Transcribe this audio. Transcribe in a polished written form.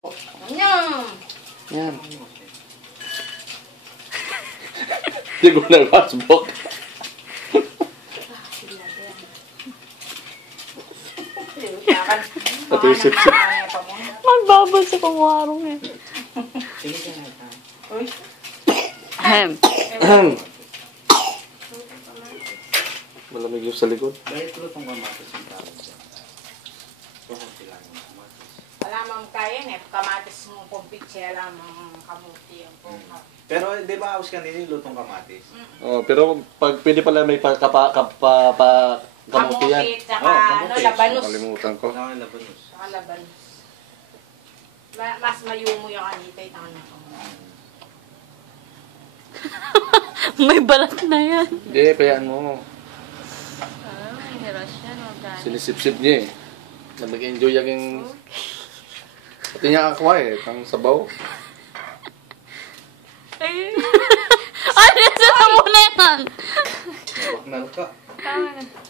Yan. Yan. Hindi ko nag-passbook. Ito yung sip-sip. Magbabal sa kumwarong eh. Ahem. Malamig yung sa likod. Dahil lutong kamatis yung tawag siya. Kukunti lang yung kamatis. Alam mo kaya kamatis mo kumpitsi, alam mo kamuti yung Pero di ba aus kanina yung lutong kamatis? Oh, pero pag pwede pala may kamuti yan. kamuti, saka kamuti. labanos. Kalimutan ko. Nakalabanos. Saka labanos. Mas mayumo yung anitay na anak ko. May balat na yan. Hindi, payaan mo. May hiras yan. Sinisip-sip niya eh. Na mag-enjoy yung... Pati niya akwa eh, ang sabaw. Ay, ano sa mo na yan? Baknal ka. Tama na.